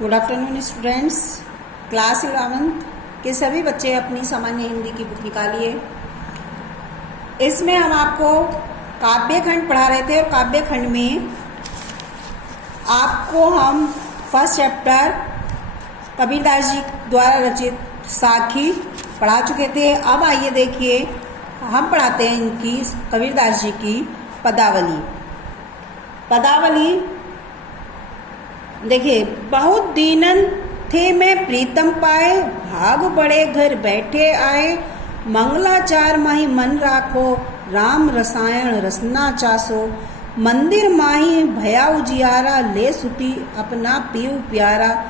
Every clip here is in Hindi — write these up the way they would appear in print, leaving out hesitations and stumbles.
Good afternoon students. Class 11th के सभी बच्चे अपनी सामान्य हिंदी की बुक निकालिए। इसमें हम आपको काव्य खंड पढ़ा रहे थे और काव्य खंड में आपको हम फर्स्ट चैप्टर कबीरदास जी द्वारा रचित साखी पढ़ा चुके थे। अब आइए देखिए, हम पढ़ाते हैं इनकी कबीरदास जी की पदावली। देखिए, बहुत दीनन थे मैं प्रीतम पाए, भाग बड़े घर बैठे आए, मंगलाचार माही मन राखो, राम रसायन रसना चासो, मंदिर माही भया उजियारा, ले सुती अपना पीऊ प्यारा,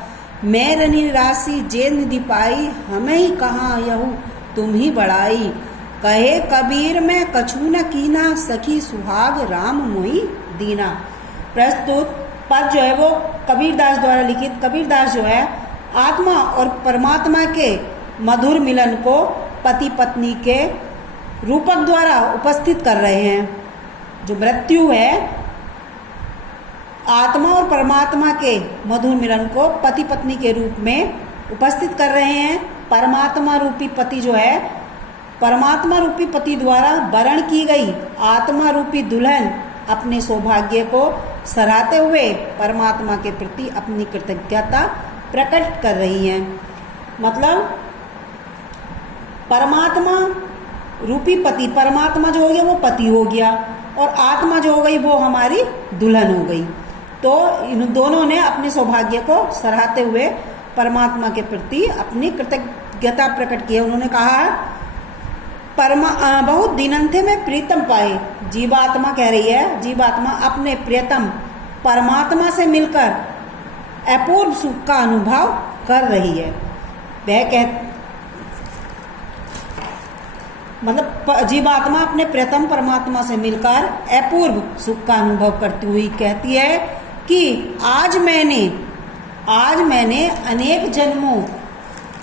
मैं रनी राशि जे निधि पाई, हमें ही कहा यहू तुम ही बड़ाई, कहे कबीर मैं कछु न कीना, सखी सुहाग राम मोही दीना। प्रस्तुत पद जो है वो कबीरदास द्वारा लिखित। कबीरदास जो है आत्मा और परमात्मा के मधुर मिलन को पति पत्नी के रूपक द्वारा उपस्थित कर रहे हैं। जो मृत्यु है, आत्मा और परमात्मा के मधुर मिलन को पति पत्नी के रूप में उपस्थित कर रहे हैं। परमात्मा रूपी पति जो है, परमात्मा रूपी पति द्वारा वरण की गई आत्मा रूपी दुल्हन अपने सौभाग्य को सराहते हुए परमात्मा के प्रति अपनी कृतज्ञता प्रकट कर रही हैं। मतलब परमात्मा रूपी पति, परमात्मा जो हो गया वो पति हो गया और आत्मा जो हो गई वो हमारी दुल्हन हो गई। तो इन दोनों ने अपने सौभाग्य को सराहते हुए परमात्मा के प्रति अपनी कृतज्ञता प्रकट की है। उन्होंने कहा बहुत दीनन थे मैं प्रीतम पाए। जीवात्मा कह रही है, जीवात्मा अपने प्रियतम परमात्मा से मिलकर अपूर्व सुख का अनुभव कर रही है। मतलब जीवात्मा अपने प्रियतम परमात्मा से मिलकर अपूर्व सुख का अनुभव करती हुई कहती है कि आज मैंने अनेक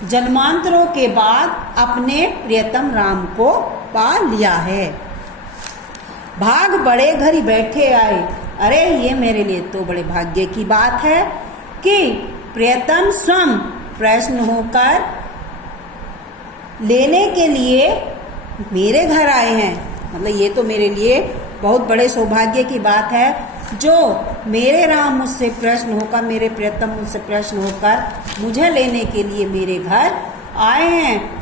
जन्मांतरों के बाद अपने प्रियतम राम को पा लिया है। भाग बड़े घर ही बैठे आए। अरे ये मेरे लिए तो बड़े भाग्य की बात है कि प्रियतम स्वयं प्रश्न होकर लेने के लिए मेरे घर आए हैं। मतलब ये तो मेरे लिए बहुत बड़े सौभाग्य की बात है जो मेरे राम मुझसे प्रश्न होकर, मेरे प्रियतम मुझसे प्रश्न होकर मुझे लेने के लिए मेरे घर आए हैं।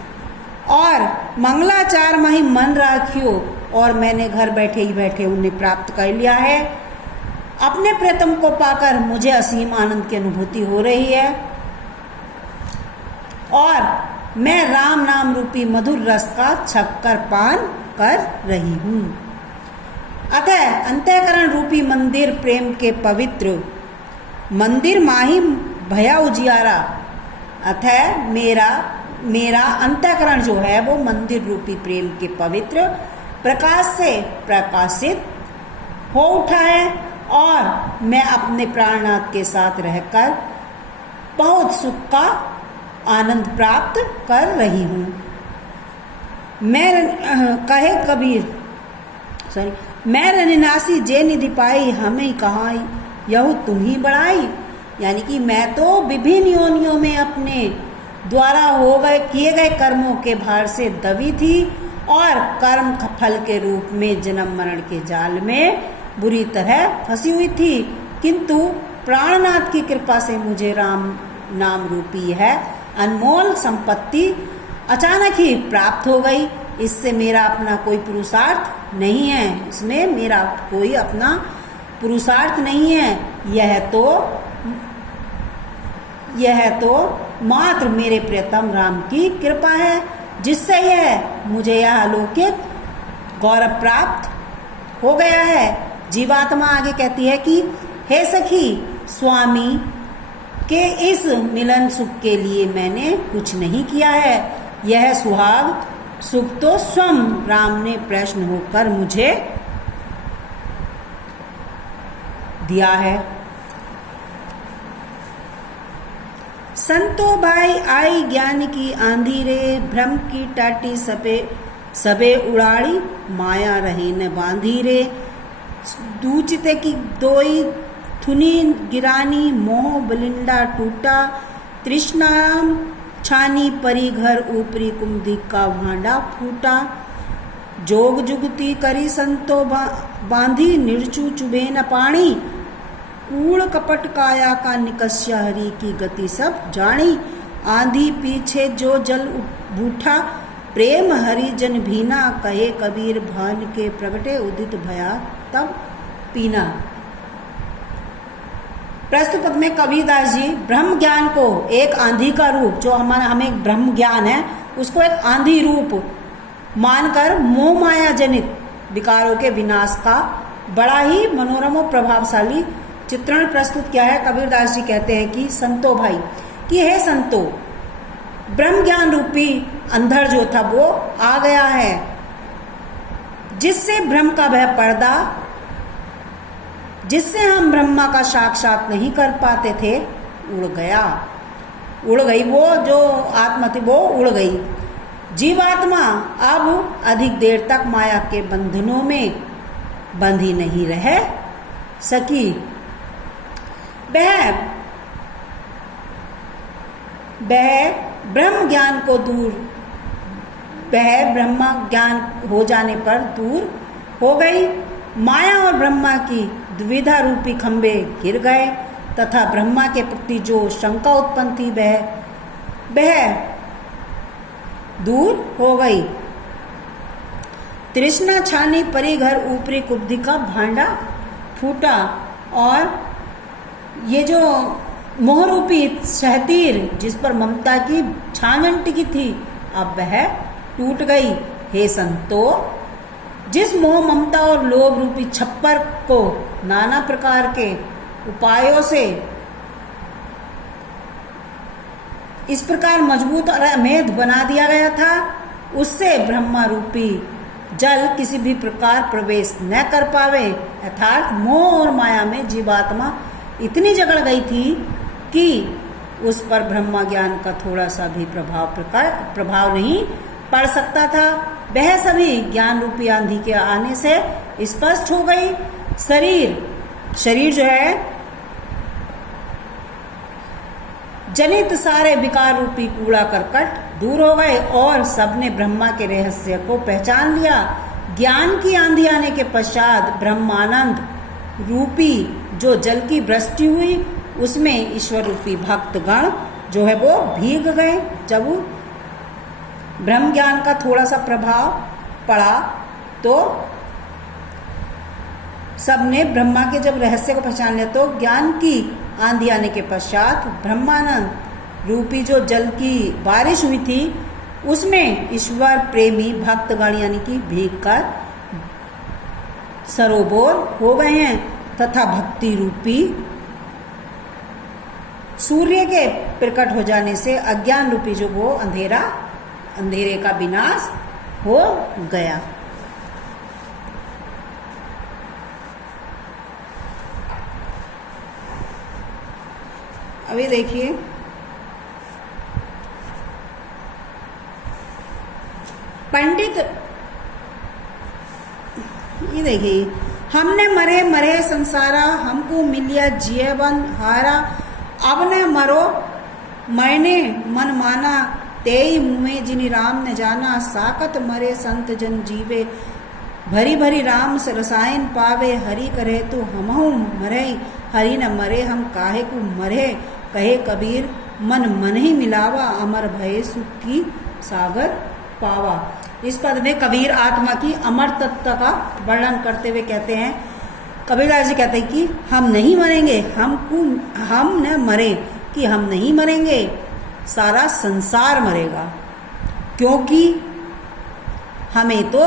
और मंगलाचार माही मन राखियो, और मैंने घर बैठे ही बैठे उन्हें प्राप्त कर लिया है। अपने प्रियतम को पाकर मुझे असीम आनंद की अनुभूति हो रही है और मैं राम नाम रूपी मधुर रस का छक्कर पान कर रही हूँ। अतः अंतःकरण रूपी मंदिर प्रेम के पवित्र, मंदिर माही भया उजियारा। अतः मेरा अंतःकरण जो है वो मंदिर रूपी प्रेम के पवित्र प्रकाश से प्रकाशित हो उठा है और मैं अपने प्राणनाथ के साथ रहकर बहुत सुख का आनंद प्राप्त कर रही हूँ। मैं रनिनासी जे निधि पाई, हमें कहा यहू तुम ही बड़ाई। यानी कि मैं तो विभिन्न योनियों में अपने द्वारा किए गए कर्मों के भार से दबी थी और कर्म फल के रूप में जन्म मरण के जाल में बुरी तरह फंसी हुई थी, किंतु प्राणनाथ की कृपा से मुझे राम नाम रूपी है अनमोल संपत्ति अचानक ही प्राप्त हो गई। इससे मेरा अपना कोई पुरुषार्थ नहीं है, इसमें मेरा कोई अपना पुरुषार्थ नहीं है। यह तो मात्र मेरे प्रियतम राम की कृपा है जिससे मुझे यह अलौकिक गौरव प्राप्त हो गया है। जीवात्मा आगे कहती है कि हे सखी, स्वामी के इस मिलन सुख के लिए मैंने कुछ नहीं किया है। यह सुहाग सुख तो स्वयं राम ने प्रश्न होकर मुझे दिया है। संतो भाई आई ज्ञान की आंधी रे, भ्रम की टाटी सबे उड़ाड़ी, माया रहे न बांधी रे, दूचिते की दोई थुनी गिरानी मोह बलिंडा टूटा, तृष्णा छानी परी घर ऊपरी कुमदी का भांडा फूटा। जोग जुगती करी संतो बांधी, निर्चु चुभे न पाणी, कूड़ कपट काया का निकस्या हरि की गति सब जानी। आंधी पीछे जो जल बूठा, प्रेम हरि जन भीना, कहे कबीर भान के प्रगटे उदित भया तब पीना। प्रस्तुत पद में कबीरदास जी ब्रह्म ज्ञान को एक आंधी का रूप, जो हमें ब्रह्म ज्ञान है उसको एक आंधी रूप मानकर मोह माया जनित विकारों के विनाश का बड़ा ही मनोरम और प्रभावशाली चित्रण प्रस्तुत किया है। कबीरदास जी कहते हैं कि संतो भाई, कि हे संतो, ब्रह्म ज्ञान रूपी अंधर जो था वो आ गया है, जिससे ब्रह्म का वह पर्दा, जिससे हम ब्रह्मा का साक्षात नहीं कर पाते थे, उड़ गया, उड़ गई। वो जो आत्मा थी वो उड़ गई। जीवात्मा अब अधिक देर तक माया के बंधनों में बंधी नहीं रह सकी। वह ब्रह्म ज्ञान को दूर, वह ब्रह्म ज्ञान हो जाने पर दूर हो गई। माया और ब्रह्मा की द्विधा रूपी खंबे गिर गए तथा ब्रह्मा के प्रति जो शंका उत्पन्न थी वह दूर हो गई। तृष्णा छानी परी घर ऊपरी कुब्धि का भांडा फूटा, और ये जो मोहरूपी सहतीर जिस पर ममता की छावन टिकी थी, अब वह टूट गई। हे संतो, जिस मोह ममता और लोभ रूपी छप्पर को नाना प्रकार के उपायों से इस प्रकार मजबूत और अमेध बना दिया गया था, उससे ब्रह्मा रूपी जल किसी भी प्रकार प्रवेश न कर पावे। अर्थात मोह और माया में जीवात्मा इतनी जकड़ गई थी कि उस पर ब्रह्मा ज्ञान का थोड़ा सा भी प्रभाव नहीं पड़ सकता था। वह सभी ज्ञान रूपी आंधी के आने से स्पष्ट हो गई। शरीर जो है जनित सारे विकार रूपी कूड़ा करकट दूर हो गए और सबने ब्रह्मा के रहस्य को पहचान लिया। ज्ञान की आंधी आने के पश्चात ब्रह्मानंद रूपी जो जल की वृष्टि हुई, उसमें ईश्वर रूपी भक्तगण जो है वो भीग गए। जब ब्रह्म ज्ञान का थोड़ा सा प्रभाव पड़ा तो सबने ब्रह्मा के जब रहस्य को पहचान लिया, तो ज्ञान की आंधी आने के पश्चात ब्रह्मानंद रूपी जो जल की बारिश हुई थी, उसमें ईश्वर प्रेमी भक्तगण यानी कि भीग कर सरोबोर हो गए हैं तथा भक्ति रूपी सूर्य के प्रकट हो जाने से अज्ञान रूपी जो वो अंधेरे का विनाश हो गया। अभी देखिए, पंडित ये देखिए, हमने मरे संसारा, हमको मिलिया जीवन हारा, अब न मरो मैंने मन माना, तेई मुँहे जिनि राम ने जाना, साकत मरे संत जन जीवे, भरी भरी राम से रसायन पावे, हरि करे तो हमहु मरे, हरि न मरे हम काहे को मरे, कहे कबीर मन ही मिलावा, अमर भय सुख की सागर पावा। इस पद में कबीर आत्मा की अमर तत्व का वर्णन करते हुए कहते हैं, कबीरदास जी कहते हैं कि हम नहीं मरेंगे, हम न मरे कि हम नहीं मरेंगे, सारा संसार मरेगा, क्योंकि हमें तो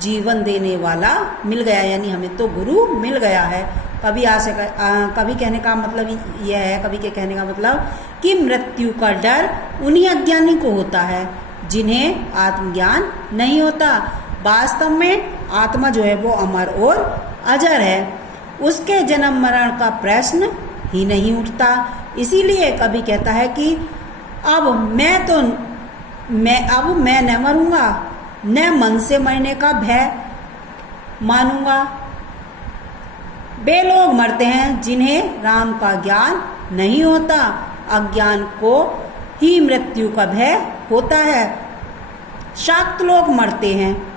जीवन देने वाला मिल गया, यानी हमें तो गुरु मिल गया है। कवि कहने का मतलब यह है, कवि के कहने का मतलब कि मृत्यु का डर उन्हीं अज्ञानी को होता है जिन्हें आत्मज्ञान नहीं होता। वास्तव में आत्मा जो है वो अमर और अजर है, उसके जन्म मरण का प्रश्न ही नहीं उठता। इसीलिए कवि कहता है कि अब मैं न मरूंगा, न मन से मरने का भय मानूंगा, वे लोग मरते हैं जिन्हें राम का ज्ञान नहीं होता, अज्ञान को ही मृत्यु का भय होता है। शाक्त लोग मरते हैं,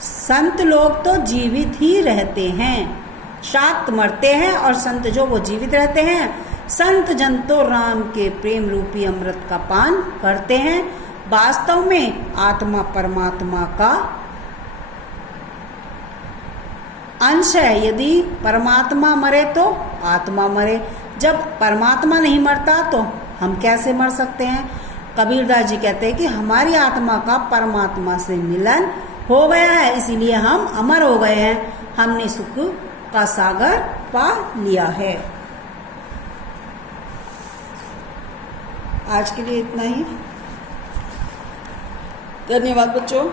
संत लोग तो जीवित ही रहते हैं। शाक्त मरते हैं और संत जो वो जीवित रहते हैं। संत जन तो राम के प्रेम रूपी अमृत का पान करते हैं। वास्तव में आत्मा परमात्मा का अंश है। यदि परमात्मा मरे तो आत्मा मरे। जब परमात्मा नहीं मरता तो हम कैसे मर सकते हैं? कबीरदास जी कहते हैं कि हमारी आत्मा का परमात्मा से मिलन हो गया है, इसीलिए हम अमर हो गए हैं। हमने सुख का सागर पा लिया है। आज के लिए इतना ही। धन्यवाद बच्चों।